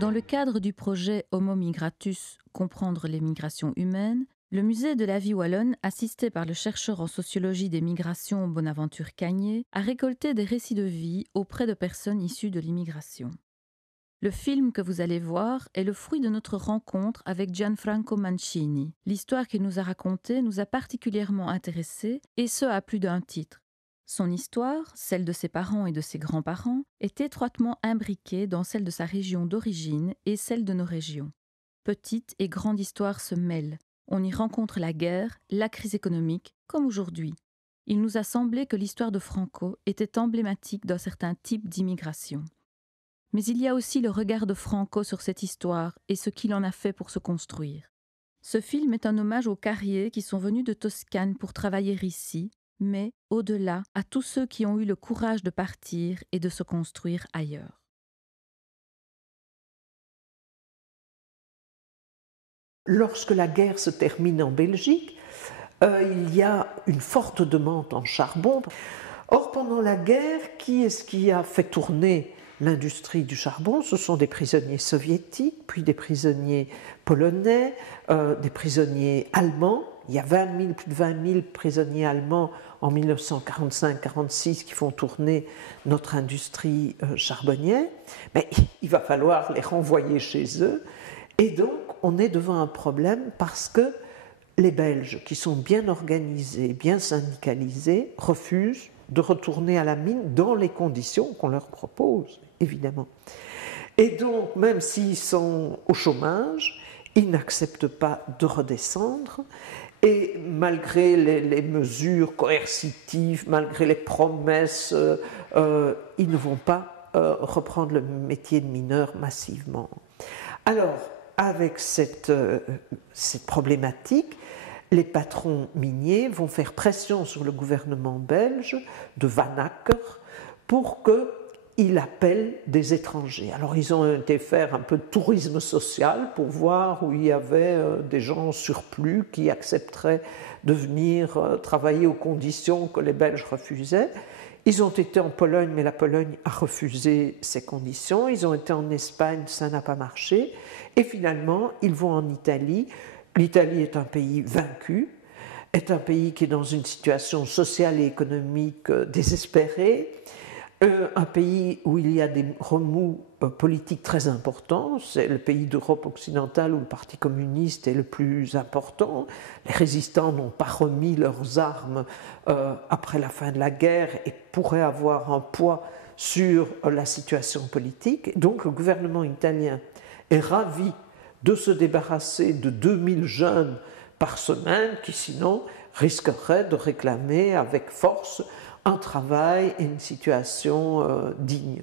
Dans le cadre du projet Homo Migratus, comprendre les migrations humaines, le musée de la vie wallonne, assisté par le chercheur en sociologie des migrations Bonaventure Cagné, a récolté des récits de vie auprès de personnes issues de l'immigration. Le film que vous allez voir est le fruit de notre rencontre avec Gianfranco Mancini. L'histoire qu'il nous a racontée nous a particulièrement intéressés, et ce à plus d'un titre. Son histoire, celle de ses parents et de ses grands-parents, est étroitement imbriquée dans celle de sa région d'origine et celle de nos régions. Petite et grande histoire se mêlent. On y rencontre la guerre, la crise économique, comme aujourd'hui. Il nous a semblé que l'histoire de Franco était emblématique d'un certain type d'immigration. Mais il y a aussi le regard de Franco sur cette histoire et ce qu'il en a fait pour se construire. Ce film est un hommage aux carriers qui sont venus de Toscane pour travailler ici, mais, au-delà, à tous ceux qui ont eu le courage de partir et de se construire ailleurs. Lorsque la guerre se termine en Belgique, il y a une forte demande en charbon. Or, pendant la guerre, qui est-ce qui a fait tourner l'industrie du charbon? Ce sont des prisonniers soviétiques, puis des prisonniers polonais, des prisonniers allemands. Il y a plus de 20 000 prisonniers allemands en 1945-46 qui font tourner notre industrie charbonnière. Mais il va falloir les renvoyer chez eux. Et donc, on est devant un problème parce que les Belges, qui sont bien organisés, bien syndicalisés, refusent de retourner à la mine dans les conditions qu'on leur propose, évidemment. Et donc, même s'ils sont au chômage, ils n'acceptent pas de redescendre. Et malgré les mesures coercitives, malgré les promesses, ils ne vont pas reprendre le métier de mineur massivement. Alors, avec cette problématique, les patrons miniers vont faire pression sur le gouvernement belge de Van Acker pour qu'il appelle des étrangers. Alors ils ont été faire un peu de tourisme social pour voir où il y avait des gens en surplus qui accepteraient de venir travailler aux conditions que les Belges refusaient. Ils ont été en Pologne, mais la Pologne a refusé ces conditions. Ils ont été en Espagne, ça n'a pas marché. Et finalement, ils vont en Italie. L'Italie est un pays vaincu, est un pays qui est dans une situation sociale et économique désespérée, un pays où il y a des remous politiques très importants. C'est le pays d'Europe occidentale où le Parti communiste est le plus important. Les résistants n'ont pas remis leurs armes après la fin de la guerre et pourraient avoir un poids sur la situation politique. Donc le gouvernement italien est ravi de se débarrasser de 2000 jeunes par semaine qui sinon risqueraient de réclamer avec force un travail et une situation digne.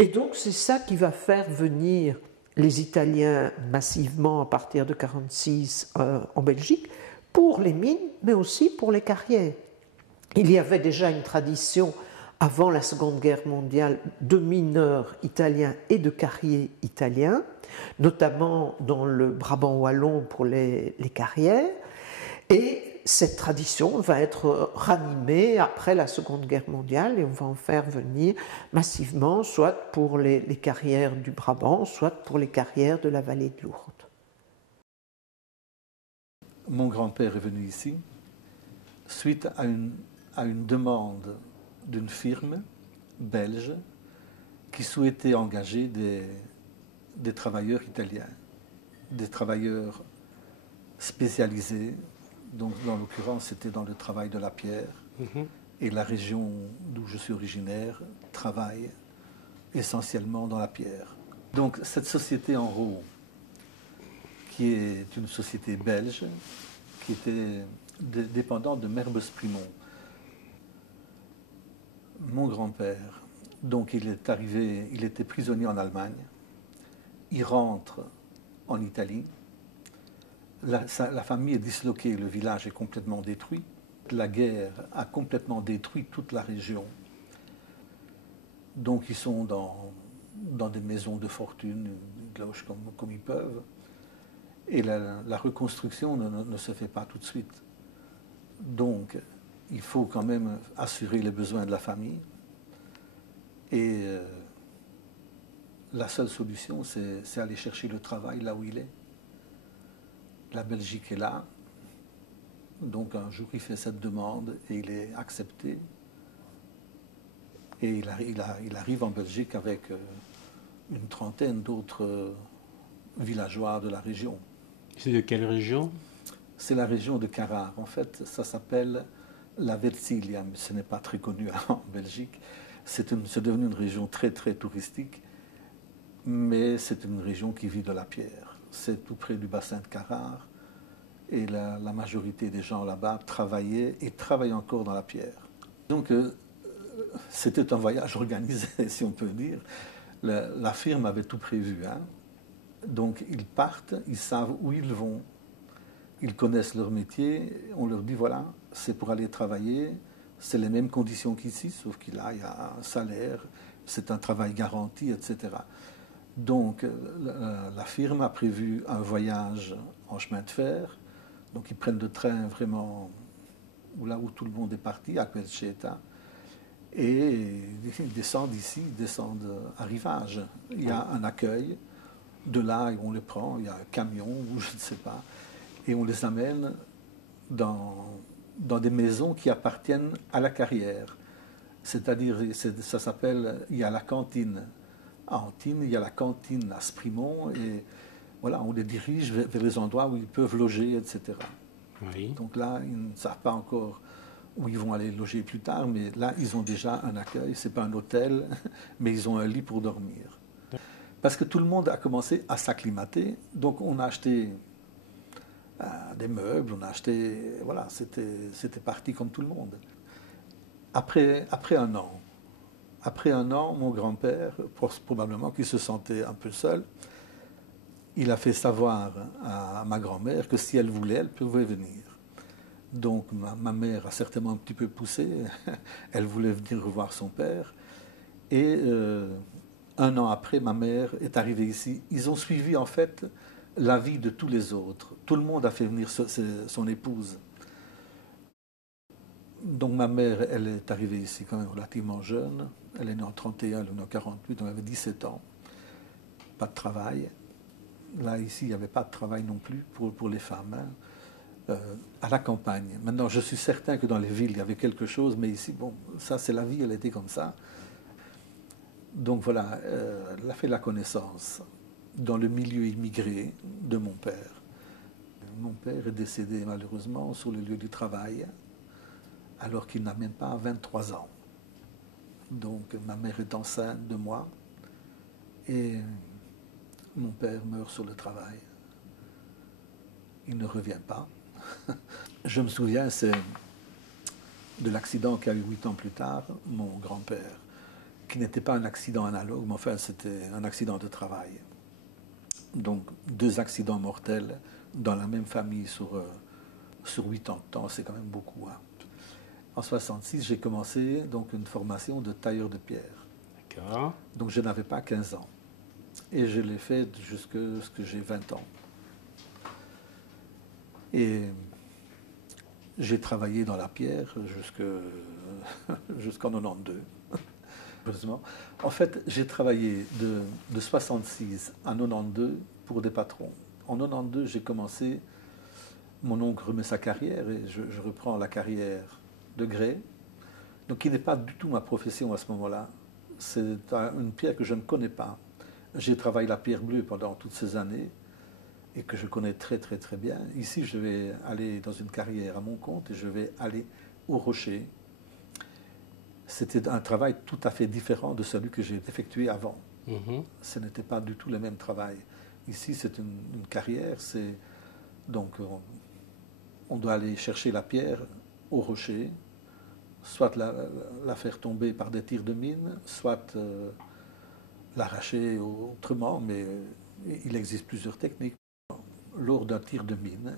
Et donc c'est ça qui va faire venir les Italiens massivement à partir de 1946 en Belgique pour les mines mais aussi pour les carrières. Il y avait déjà une tradition avant la Seconde Guerre mondiale de mineurs italiens et de carriers italiens, notamment dans le Brabant wallon pour les carrières. Et cette tradition va être ranimée après la Seconde Guerre mondiale et on va en faire venir massivement, soit pour les carrières du Brabant, soit pour les carrières de la vallée de Lourdes. Mon grand-père est venu ici suite à une demande d'une firme belge qui souhaitait engager des travailleurs italiens, des travailleurs spécialisés. Donc, dans l'occurrence, c'était dans le travail de la pierre. Et la région d'où je suis originaire travaille essentiellement dans la pierre. Donc, cette société en Roue, qui est une société belge, qui était dépendante de Merbes-Primont. Mon grand-père, donc il est arrivé, il était prisonnier en Allemagne, il rentre en Italie. La famille est disloquée, le village est complètement détruit. La guerre a complètement détruit toute la région. Donc ils sont dans des maisons de fortune, ils logent comme ils peuvent. Et la reconstruction ne se fait pas tout de suite. Donc il faut quand même assurer les besoins de la famille. Et la seule solution, c'est aller chercher le travail là où il est. La Belgique est là. Donc un jour, il fait cette demande et il est accepté. Et il arrive en Belgique avec une trentaine d'autres villageois de la région. C'est de quelle région? C'est la région de Carrare. En fait, ça s'appelle la Versilia, mais ce n'est pas très connu en Belgique. C'est devenu une région très, très touristique, mais c'est une région qui vit de la pierre. C'est tout près du bassin de Carrare, et la majorité des gens là-bas travaillaient et travaillent encore dans la pierre. Donc, c'était un voyage organisé, si on peut dire. La firme avait tout prévu, hein. Donc, ils partent, ils savent où ils vont. Ils connaissent leur métier, on leur dit voilà, c'est pour aller travailler, c'est les mêmes conditions qu'ici, sauf qu'il y a un salaire, c'est un travail garanti, etc. Donc la firme a prévu un voyage en chemin de fer, donc ils prennent le train vraiment là où tout le monde est parti, à Pelceta, et ils descendent ici, ils descendent à Rivage. Il y a un accueil, de là on les prend, il y a un camion ou je ne sais pas, et on les amène dans des maisons qui appartiennent à la carrière. C'est-à-dire, ça s'appelle, il y a la cantine à Antibes, il y a la cantine à Sprimont, et voilà, on les dirige vers les endroits où ils peuvent loger, etc. Oui. Donc là, ils ne savent pas encore où ils vont aller loger plus tard, mais là, ils ont déjà un accueil, ce n'est pas un hôtel, mais ils ont un lit pour dormir. Parce que tout le monde a commencé à s'acclimater, donc on a acheté des meubles, on a acheté, voilà, c'était parti comme tout le monde. Après un an, mon grand-père, probablement qu'il se sentait un peu seul, il a fait savoir à ma grand-mère que si elle voulait, elle pouvait venir. Donc ma mère a certainement un petit peu poussé, elle voulait venir revoir son père. Et un an après, ma mère est arrivée ici. Ils ont suivi en fait la vie de tous les autres. Tout le monde a fait venir son épouse. Donc ma mère, elle est arrivée ici quand même relativement jeune. Elle est née en 31, elle est née en 48, on avait 17 ans. Pas de travail. Là, ici, il n'y avait pas de travail non plus pour les femmes, hein. À la campagne. Maintenant, je suis certain que dans les villes, il y avait quelque chose, mais ici, bon, ça c'est la vie, elle était comme ça. Donc voilà, elle a fait la connaissance dans le milieu immigré de mon père. Mon père est décédé malheureusement sur le lieu du travail, alors qu'il n'a même pas 23 ans. Donc ma mère est enceinte de moi et mon père meurt sur le travail. Il ne revient pas. Je me souviens, c'est de l'accident qu'a eu 8 ans plus tard, mon grand-père, qui n'était pas un accident analogue, mais enfin c'était un accident de travail. Donc 2 accidents mortels dans la même famille sur 8 ans de temps, c'est quand même beaucoup, hein. En 66, j'ai commencé donc une formation de tailleur de pierre. D'accord. Donc je n'avais pas 15 ans. Et je l'ai fait jusqu'à ce que j'ai 20 ans. Et j'ai travaillé dans la pierre jusqu'en 92. Heureusement. En fait, j'ai travaillé de 66 à 92 pour des patrons. En 92, j'ai commencé, mon oncle remet sa carrière et je reprends la carrière de grès. Donc, qui n'est pas du tout ma profession à ce moment-là. C'est une pierre que je ne connais pas. J'ai travaillé la pierre bleue pendant toutes ces années et que je connais très très très bien. Ici, je vais aller dans une carrière à mon compte et je vais aller au rocher. C'était un travail tout à fait différent de celui que j'ai effectué avant. Ce n'était pas du tout le même travail. Ici, c'est une carrière. Donc, on doit aller chercher la pierre au rocher, soit la faire tomber par des tirs de mine, soit l'arracher autrement, mais il existe plusieurs techniques. Lors d'un tir de mine,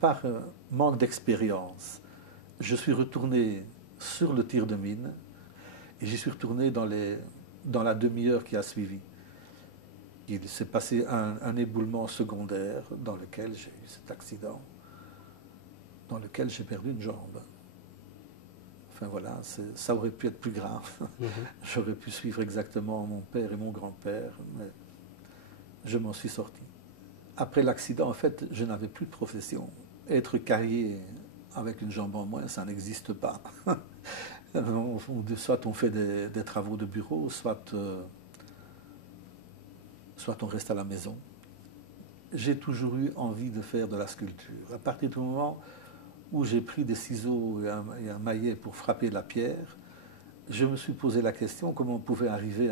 par manque d'expérience, je suis retourné sur le tir de mine et j'y suis retourné dans la demi-heure qui a suivi. Il s'est passé un éboulement secondaire dans lequel j'ai eu cet accident, dans lequel j'ai perdu une jambe. Enfin voilà, ça aurait pu être plus grave. J'aurais pu suivre exactement mon père et mon grand-père, mais je m'en suis sorti. Après l'accident, en fait, je n'avais plus de profession. Être carrier avec une jambe en moins, ça n'existe pas. Soit on fait des travaux de bureau, soit on reste à la maison. J'ai toujours eu envie de faire de la sculpture. À partir du moment où j'ai pris des ciseaux et un maillet pour frapper la pierre, je me suis posé la question comment on pouvait arriver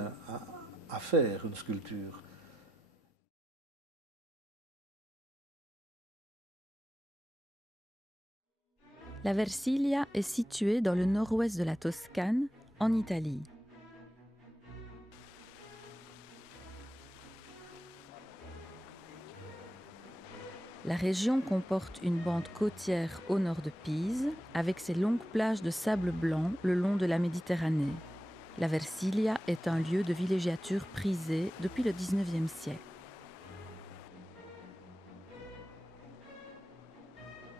à faire une sculpture. La Versilia est située dans le nord-ouest de la Toscane, en Italie. La région comporte une bande côtière au nord de Pise, avec ses longues plages de sable blanc le long de la Méditerranée. La Versilia est un lieu de villégiature prisé depuis le XIXe siècle.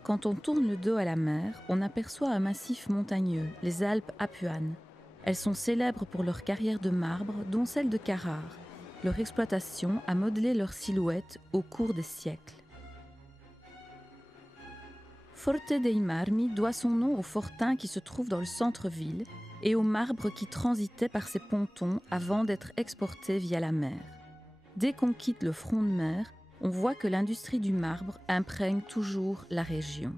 Quand on tourne le dos à la mer, on aperçoit un massif montagneux, les Alpes Apuanes. Elles sont célèbres pour leurs carrières de marbre, dont celle de Carrare. Leur exploitation a modelé leur silhouette au cours des siècles. Forte dei Marmi doit son nom au fortin qui se trouve dans le centre-ville et au marbre qui transitait par ses pontons avant d'être exporté via la mer. Dès qu'on quitte le front de mer, on voit que l'industrie du marbre imprègne toujours la région.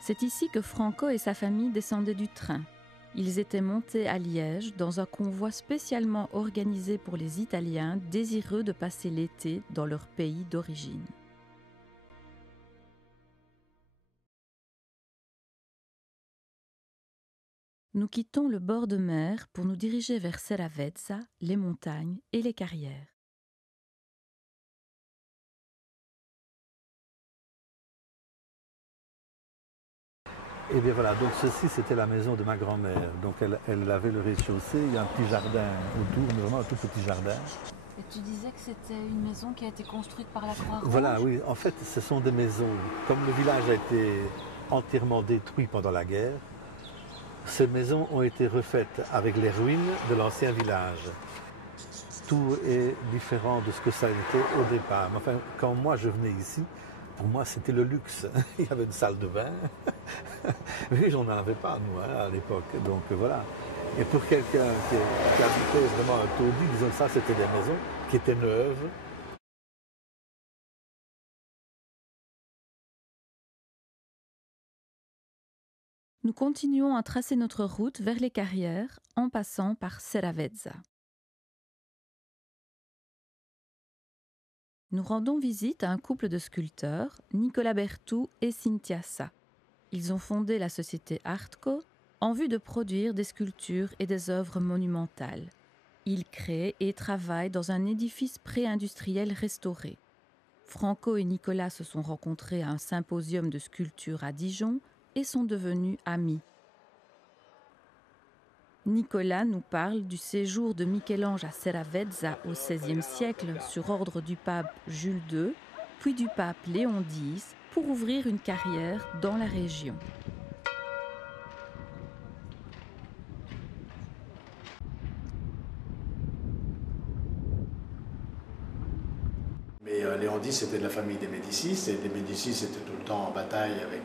C'est ici que Franco et sa famille descendaient du train. Ils étaient montés à Liège dans un convoi spécialement organisé pour les Italiens désireux de passer l'été dans leur pays d'origine. Nous quittons le bord de mer pour nous diriger vers Seravezza, les montagnes et les carrières. Et bien voilà, donc ceci c'était la maison de ma grand-mère. Donc elle avait le rez-de-chaussée, il y a un petit jardin autour, mais vraiment un tout petit jardin. Et tu disais que c'était une maison qui a été construite par la Croix-Rouge ? Voilà, oui, en fait ce sont des maisons. Comme le village a été entièrement détruit pendant la guerre, ces maisons ont été refaites avec les ruines de l'ancien village. Tout est différent de ce que ça a été au départ. Enfin, quand moi je venais ici, pour moi, c'était le luxe. Il y avait une salle de bain. Oui, j'en avais pas, nous, à l'époque. Donc, voilà. Et pour quelqu'un qui habitait vraiment un taudis, disons que ça, c'était des maisons qui étaient neuves. Nous continuons à tracer notre route vers les carrières en passant par Seravezza. Nous rendons visite à un couple de sculpteurs, Nicola Bertou et Cynthia Sa. Ils ont fondé la société Artco en vue de produire des sculptures et des œuvres monumentales. Ils créent et travaillent dans un édifice pré-industriel restauré. Franco et Nicolas se sont rencontrés à un symposium de sculpture à Dijon et sont devenus amis. Nicolas nous parle du séjour de Michel-Ange à Seravezza au XVIe siècle sur ordre du pape Jules II, puis du pape Léon X, pour ouvrir une carrière dans la région. Mais Léon X était de la famille des Médicis, et les Médicis étaient tout le temps en bataille avec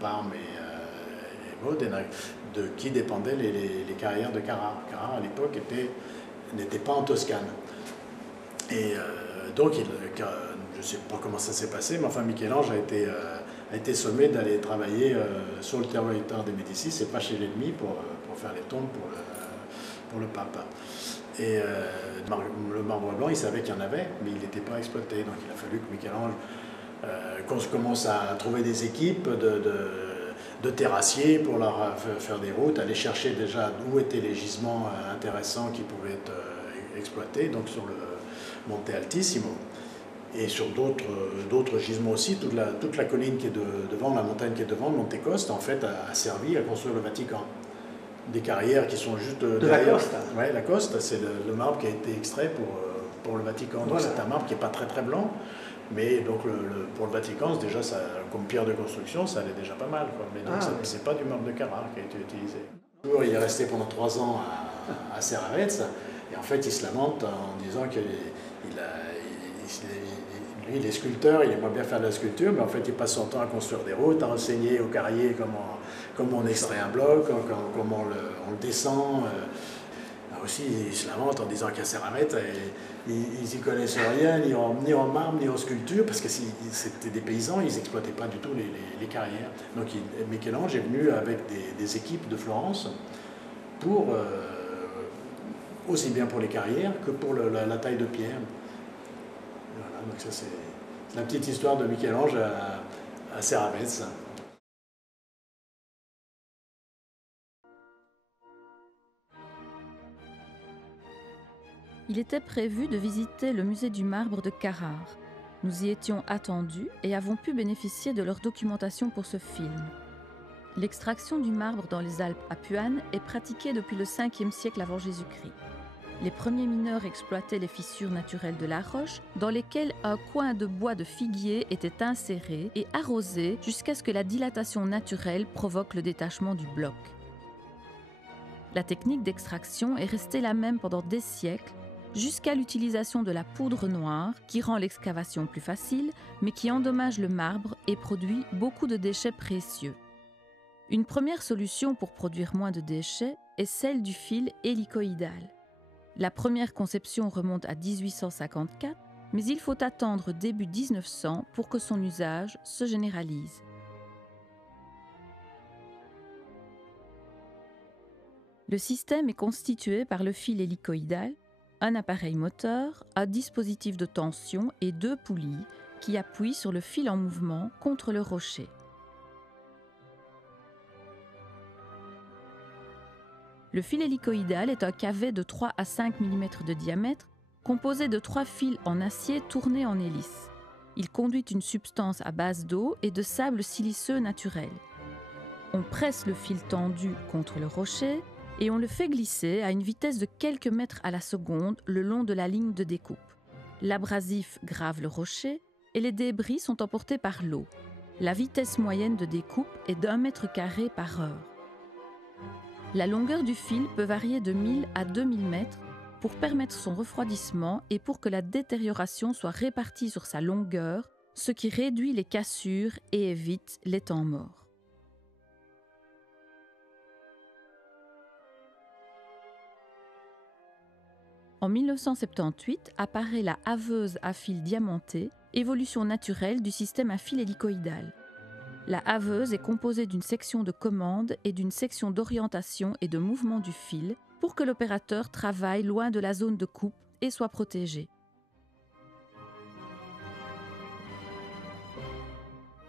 Parme et Modène, de qui dépendaient les carrières de Carrare. Carrare, à l'époque, n'était pas en Toscane. Et donc, je ne sais pas comment ça s'est passé, mais enfin, Michel-Ange a été sommé d'aller travailler sur le territoire des Médicis et pas chez l'ennemi pour faire les tombes pour le pape. Et le marbre blanc, il savait qu'il y en avait, mais il n'était pas exploité. Donc il a fallu que Michel-Ange commence à trouver des équipes de terrassiers pour leur faire des routes, aller chercher déjà où étaient les gisements intéressants qui pouvaient être exploités, donc sur le Monte Altissimo. Et sur d'autres gisements aussi, toute la colline qui est devant, la montagne qui est devant, le Monte Coste, en fait, a servi à construire le Vatican. des carrières qui sont juste De derrière. Lacoste. Ouais, Lacoste, c'est le marbre qui a été extrait pour le Vatican. Donc Voilà. c'est un marbre qui n'est pas très très blanc, mais donc pour le Vatican, déjà ça, comme pierre de construction, ça allait déjà pas mal, quoi. Mais donc c'est pas du marbre de Carrare qui a été utilisé. Il est resté pendant 3 ans à Serravetz, et en fait il se lamente en disant que lui, il est sculpteur, il aimerait bien faire de la sculpture, mais en fait il passe son temps à construire des routes, à enseigner aux carriers comment on extrait un bloc, comment on le descend. Aussi, il se lamente en disant qu'à Serravetz, ils n'y connaissent rien, ni en marbre, ni en sculpture, parce que c'était des paysans, ils n'exploitaient pas du tout les carrières. Donc Michel-Ange est venu avec des équipes de Florence, aussi bien pour les carrières que pour la taille de pierre. Voilà, donc ça c'est la petite histoire de Michel-Ange à Serravetz. Il était prévu de visiter le musée du marbre de Carrare. Nous y étions attendus et avons pu bénéficier de leur documentation pour ce film. L'extraction du marbre dans les Alpes apuanes est pratiquée depuis le 5e siècle avant Jésus-Christ. Les premiers mineurs exploitaient les fissures naturelles de la roche, dans lesquelles un coin de bois de figuier était inséré et arrosé jusqu'à ce que la dilatation naturelle provoque le détachement du bloc. La technique d'extraction est restée la même pendant des siècles, jusqu'à l'utilisation de la poudre noire qui rend l'excavation plus facile, mais qui endommage le marbre et produit beaucoup de déchets précieux. Une première solution pour produire moins de déchets est celle du fil hélicoïdal. La première conception remonte à 1854, mais il faut attendre début 1900 pour que son usage se généralise. Le système est constitué par le fil hélicoïdal, un appareil moteur, un dispositif de tension et 2 poulies qui appuient sur le fil en mouvement contre le rocher. Le fil hélicoïdal est un cavet de 3 à 5 mm de diamètre, composé de 3 fils en acier tournés en hélice. Il conduit une substance à base d'eau et de sable siliceux naturel. On presse le fil tendu contre le rocher et on le fait glisser à une vitesse de quelques mètres à la seconde le long de la ligne de découpe. L'abrasif grave le rocher et les débris sont emportés par l'eau. La vitesse moyenne de découpe est d'1 mètre carré par heure. La longueur du fil peut varier de 1000 à 2000 mètres pour permettre son refroidissement et pour que la détérioration soit répartie sur sa longueur, ce qui réduit les cassures et évite les temps morts. En 1978 apparaît la haveuse à fil diamanté, évolution naturelle du système à fil hélicoïdal. La haveuse est composée d'une section de commande et d'une section d'orientation et de mouvement du fil pour que l'opérateur travaille loin de la zone de coupe et soit protégé.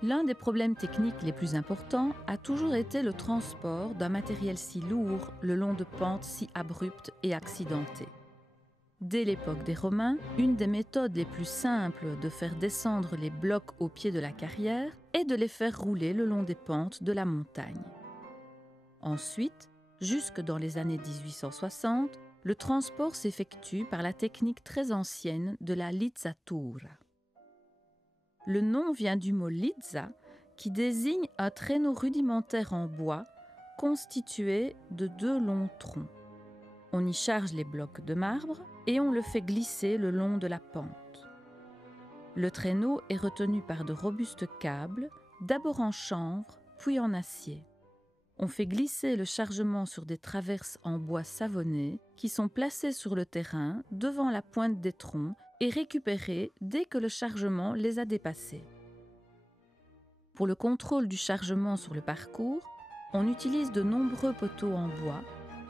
L'un des problèmes techniques les plus importants a toujours été le transport d'un matériel si lourd le long de pentes si abruptes et accidentées. Dès l'époque des Romains, une des méthodes les plus simples de faire descendre les blocs au pied de la carrière est de les faire rouler le long des pentes de la montagne. Ensuite, jusque dans les années 1860, le transport s'effectue par la technique très ancienne de la lizzatura. Le nom vient du mot lizza, qui désigne un traîneau rudimentaire en bois constitué de 2 longs troncs. On y charge les blocs de marbre et on le fait glisser le long de la pente. Le traîneau est retenu par de robustes câbles, d'abord en chanvre, puis en acier. On fait glisser le chargement sur des traverses en bois savonné qui sont placées sur le terrain devant la pointe des troncs et récupérées dès que le chargement les a dépassés. Pour le contrôle du chargement sur le parcours, on utilise de nombreux poteaux en bois,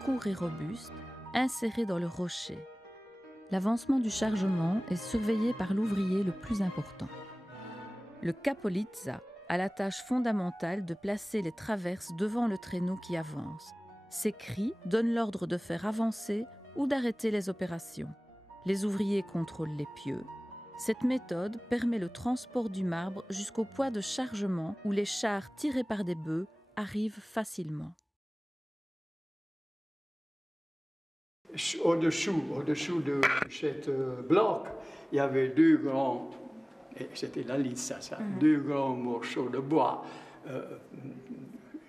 courts et robustes, insérés dans le rocher. L'avancement du chargement est surveillé par l'ouvrier le plus important. Le capolizza a la tâche fondamentale de placer les traverses devant le traîneau qui avance. Ses cris donnent l'ordre de faire avancer ou d'arrêter les opérations. Les ouvriers contrôlent les pieux. Cette méthode permet le transport du marbre jusqu'au point de chargement où les chars tirés par des bœufs arrivent facilement. au-dessous de ce bloc, il y avait deux grands, et c'était la lisse, ça, deux grands morceaux de bois,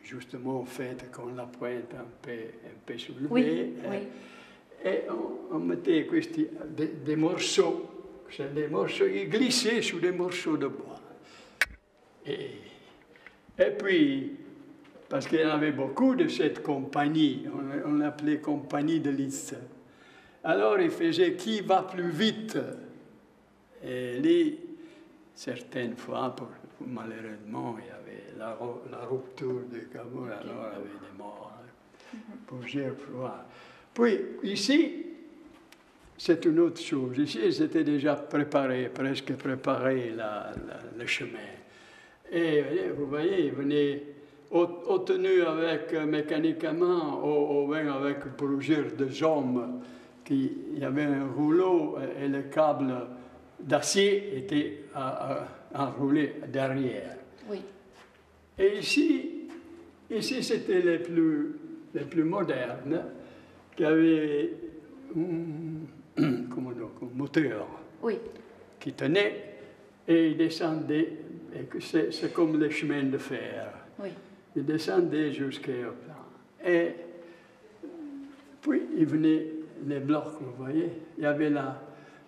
justement faits con la pointe un peu soulevée. Oui, oui. Et on mettait des morceaux, ils glissaient sur des morceaux de bois. Et puis, parce qu'il y en avait beaucoup de cette compagnie, on l'appelait compagnie de lisse. Alors il faisait qui va plus vite. Et là, certaines fois, malheureusement, il y avait la rupture du câble, alors il y avait des morts. Plusieurs fois. Puis ici, c'est une autre chose. Ici, c'était déjà préparé, presque préparé le chemin. Et vous voyez, il venait obtenu avec mécaniquement ou bien avec plusieurs hommes. Il y avait un rouleau et le câble d'acier était enroulé derrière. Oui. Et ici c'était les plus modernes qui avaient un moteur qui tenait et il descendait. C'est comme les chemins de fer. Oui. Il descendait jusqu'au plan. Et puis, il venait les blocs, vous voyez. Il y avait la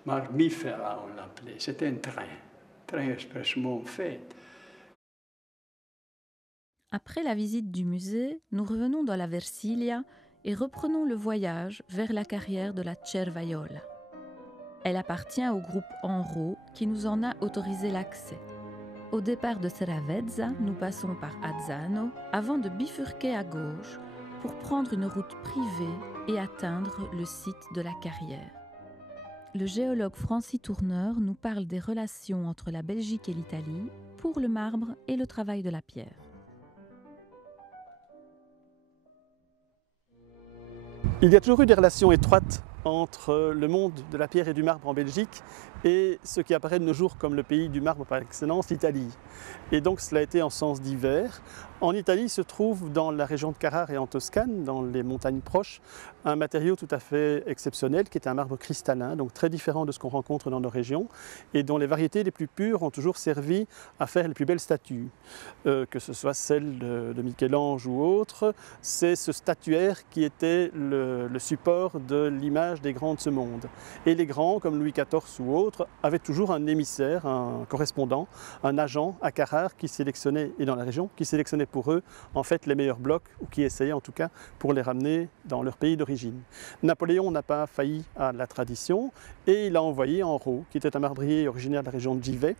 marmifera, on l'appelait. C'était un train expressement fait. Après la visite du musée, nous revenons dans la Versilia et reprenons le voyage vers la carrière de la Cervaiola. Elle appartient au groupe Enro qui nous en a autorisé l'accès. Au départ de Seravezza, nous passons par Azzano avant de bifurquer à gauche pour prendre une route privée et atteindre le site de la carrière. Le géologue Francis Tourneur nous parle des relations entre la Belgique et l'Italie pour le marbre et le travail de la pierre. Il y a toujours eu des relations étroites entre le monde de la pierre et du marbre en Belgique et ce qui apparaît de nos jours comme le pays du marbre par excellence, l'Italie. Et donc cela a été en sens divers. En Italie se trouve dans la région de Carrare et en Toscane, dans les montagnes proches, un matériau tout à fait exceptionnel qui est un marbre cristallin, donc très différent de ce qu'on rencontre dans nos régions et dont les variétés les plus pures ont toujours servi à faire les plus belles statues. Que ce soit celle de Michel-Ange ou autre, c'est ce statuaire qui était le support de l'image des grands de ce monde. Et les grands, comme Louis XIV ou autres, avaient toujours un émissaire, un correspondant, un agent à Carrare qui sélectionnait, et dans la région, qui sélectionnait pour eux en fait les meilleurs blocs, ou qui essayait en tout cas pour les ramener dans leur pays d'origine. Napoléon n'a pas failli à la tradition et il a envoyé Enro, qui était un marbrier originaire de la région de Givet,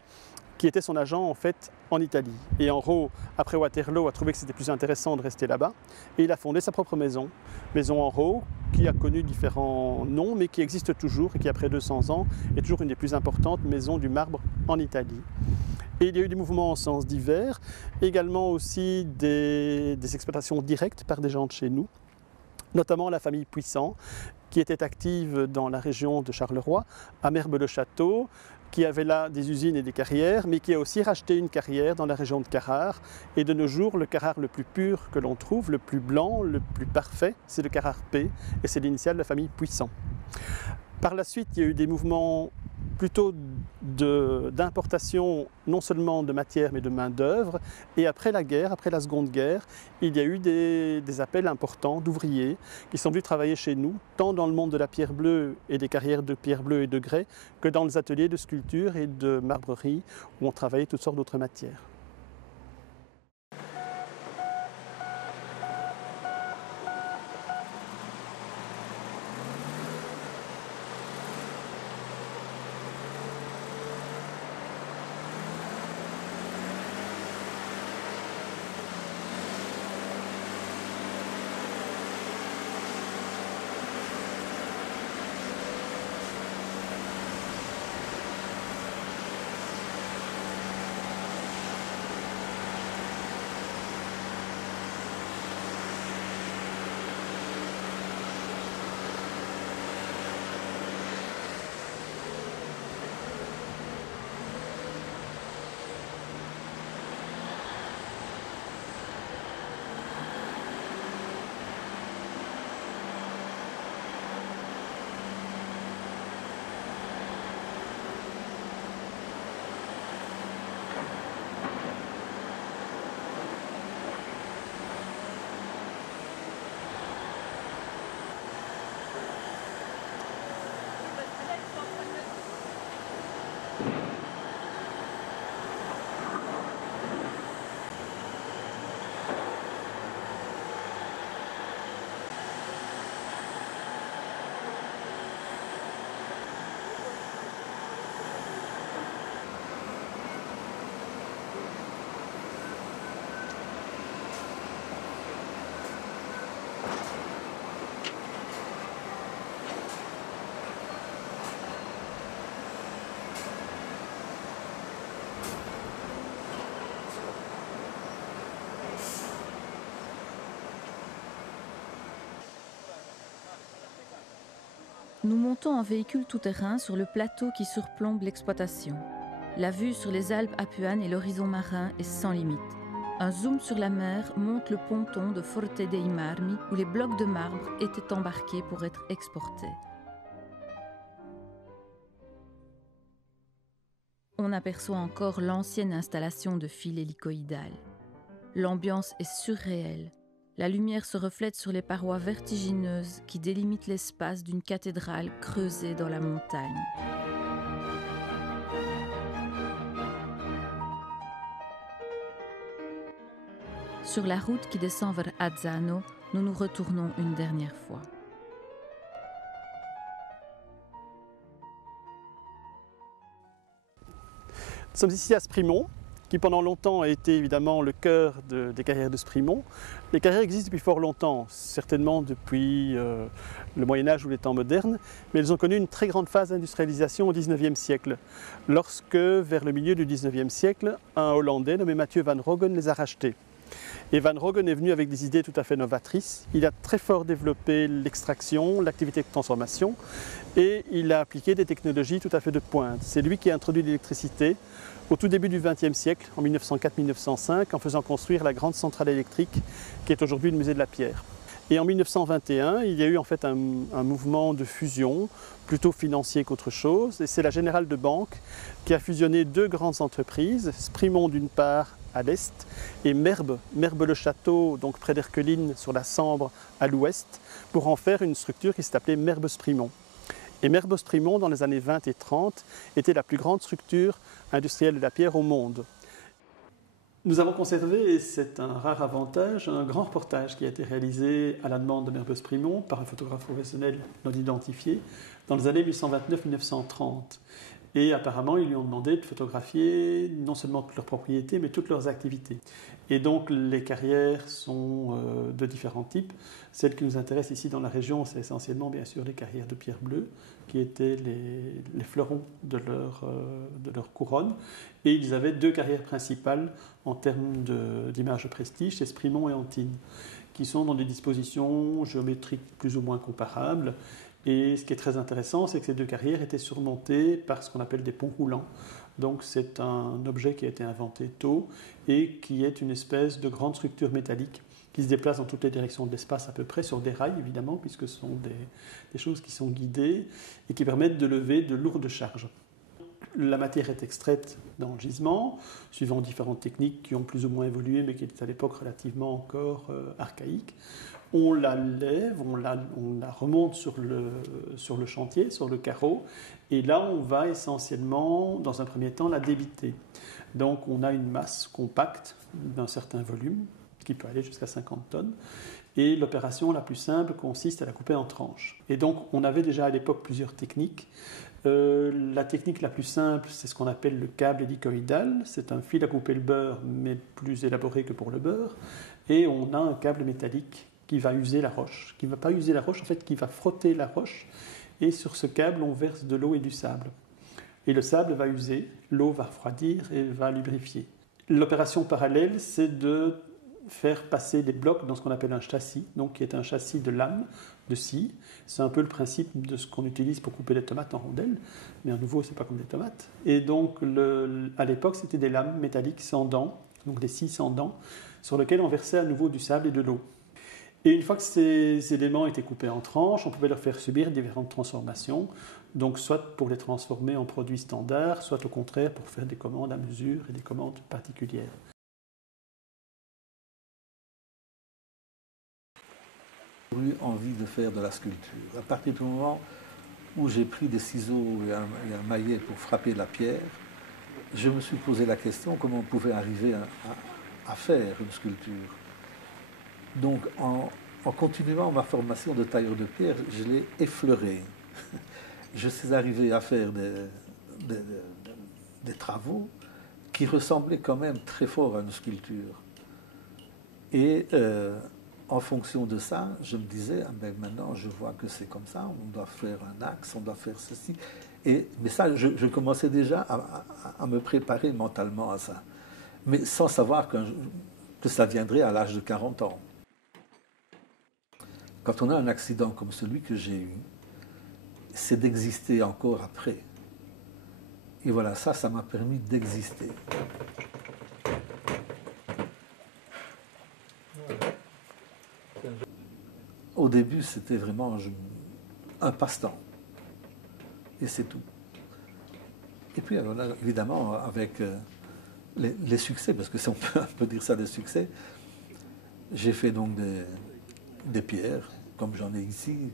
qui était son agent en fait en Italie. Et Enro, après Waterloo, a trouvé que c'était plus intéressant de rester là-bas et il a fondé sa propre maison, Maison Enro, qui a connu différents noms mais qui existe toujours et qui après 200 ans est toujours une des plus importantes maisons du marbre en Italie. Et il y a eu des mouvements en sens divers, également aussi des exploitations directes par des gens de chez nous, notamment la famille Puissant, qui était active dans la région de Charleroi, à Merbe-le-Château, qui avait là des usines et des carrières, mais qui a aussi racheté une carrière dans la région de Carrare. Et de nos jours, le Carrare le plus pur que l'on trouve, le plus blanc, le plus parfait, c'est le Carrare P, et c'est l'initiale de la famille Puissant. Par la suite, il y a eu des mouvements plutôt d'importation non seulement de matière mais de main-d'œuvre. Et après la guerre, après la Seconde Guerre, il y a eu des appels importants d'ouvriers qui sont venus travailler chez nous, tant dans le monde de la pierre bleue et des carrières de pierre bleue et de grès, que dans les ateliers de sculpture et de marbrerie où on travaillait toutes sortes d'autres matières. Nous montons en véhicule tout-terrain sur le plateau qui surplombe l'exploitation. La vue sur les Alpes Apuanes et l'horizon marin est sans limite. Un zoom sur la mer montre le ponton de Forte dei Marmi où les blocs de marbre étaient embarqués pour être exportés. On aperçoit encore l'ancienne installation de fil hélicoïdal. L'ambiance est surréelle. La lumière se reflète sur les parois vertigineuses qui délimitent l'espace d'une cathédrale creusée dans la montagne. Sur la route qui descend vers Azzano, nous nous retournons une dernière fois. Nous sommes ici à Sprimont, qui pendant longtemps a été évidemment le cœur des carrières de Sprimont. Les carrières existent depuis fort longtemps, certainement depuis le Moyen-Âge ou les temps modernes, mais elles ont connu une très grande phase d'industrialisation au XIXe siècle, lorsque, vers le milieu du XIXe siècle, un Hollandais nommé Mathieu van Roggen les a rachetées. Et Van Roggen est venu avec des idées tout à fait novatrices. Il a très fort développé l'extraction, l'activité de transformation, et il a appliqué des technologies tout à fait de pointe. C'est lui qui a introduit l'électricité au tout début du XXe siècle, en 1904-1905, en faisant construire la grande centrale électrique qui est aujourd'hui le musée de la Pierre. Et en 1921, il y a eu en fait un mouvement de fusion, plutôt financier qu'autre chose, et c'est la Générale de Banque qui a fusionné deux grandes entreprises, Sprimont d'une part à l'est et Merbe-le-Château, donc près d'Erqueline sur la Sambre à l'ouest, pour en faire une structure qui s'est appelée Merbe-Sprimont. Et Merbe-Sprimont, dans les années 20 et 30, était la plus grande structure industrielle de la pierre au monde. Nous avons conservé, et c'est un rare avantage, un grand reportage qui a été réalisé à la demande de Merbe-Sprimont par un photographe professionnel non identifié dans les années 1829-1930. Et apparemment, ils lui ont demandé de photographier non seulement toutes leurs propriétés, mais toutes leurs activités. Et donc, les carrières sont de différents types. Celles qui nous intéressent ici dans la région, c'est essentiellement, bien sûr, les carrières de pierre bleue, qui étaient les fleurons de leur couronne. Et ils avaient deux carrières principales en termes d'image de prestige, c'est Sprimont et Antine, qui sont dans des dispositions géométriques plus ou moins comparables. Et ce qui est très intéressant, c'est que ces deux carrières étaient surmontées par ce qu'on appelle des ponts roulants. Donc c'est un objet qui a été inventé tôt et qui est une espèce de grande structure métallique qui se déplace dans toutes les directions de l'espace à peu près, sur des rails évidemment, puisque ce sont des choses qui sont guidées et qui permettent de lever de lourdes charges. La matière est extraite dans le gisement, suivant différentes techniques qui ont plus ou moins évolué, mais qui étaient à l'époque relativement encore archaïques. On la lève, on la remonte sur le chantier, sur le carreau, et là on va essentiellement, dans un premier temps, la débiter. Donc on a une masse compacte d'un certain volume, qui peut aller jusqu'à 50 tonnes, et l'opération la plus simple consiste à la couper en tranches. Et donc on avait déjà à l'époque plusieurs techniques. La technique la plus simple, c'est ce qu'on appelle le câble hélicoïdal. C'est un fil à couper le beurre, mais plus élaboré que pour le beurre. Et on a un câble métallique qui va user la roche, qui ne va pas user la roche, en fait, qui va frotter la roche. Et sur ce câble, on verse de l'eau et du sable. Et le sable va user, l'eau va refroidir et va lubrifier. L'opération parallèle, c'est de faire passer des blocs dans ce qu'on appelle un châssis, donc qui est un châssis de lame, de scie. C'est un peu le principe de ce qu'on utilise pour couper les tomates en rondelles, mais à nouveau, ce n'est pas comme des tomates. Et donc, à l'époque, c'était des lames métalliques sans dents, donc des scies sans dents, sur lesquelles on versait à nouveau du sable et de l'eau. Et une fois que ces éléments étaient coupés en tranches, on pouvait leur faire subir différentes transformations, donc soit pour les transformer en produits standards, soit au contraire pour faire des commandes à mesure et des commandes particulières. J'ai eu envie de faire de la sculpture. À partir du moment où j'ai pris des ciseaux et un maillet pour frapper la pierre, je me suis posé la question comment on pouvait arriver à faire une sculpture. Donc, en continuant ma formation de tailleur de pierre, je l'ai effleuré. Je suis arrivé à faire des travaux qui ressemblaient quand même très fort à une sculpture. Et en fonction de ça, je me disais, ah ben maintenant je vois que c'est comme ça, on doit faire un axe, on doit faire ceci. Mais ça, je commençais déjà à me préparer mentalement à ça. Mais sans savoir que ça viendrait à l'âge de 40 ans. Quand on a un accident comme celui que j'ai eu, c'est d'exister encore après. Et voilà, ça m'a permis d'exister. Au début, c'était vraiment un passe-temps. Et c'est tout. Et puis, alors là, évidemment, avec les succès, parce que si on peut dire ça des succès, j'ai fait donc des pierres, comme j'en ai ici,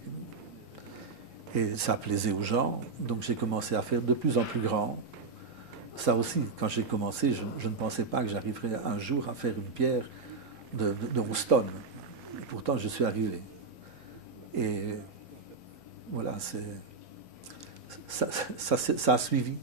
et ça plaisait aux gens, donc j'ai commencé à faire de plus en plus grand. Ça aussi, quand j'ai commencé, je ne pensais pas que j'arriverais un jour à faire une pierre de 11 tonnes. Et pourtant, je suis arrivé. Et voilà, ça a suivi.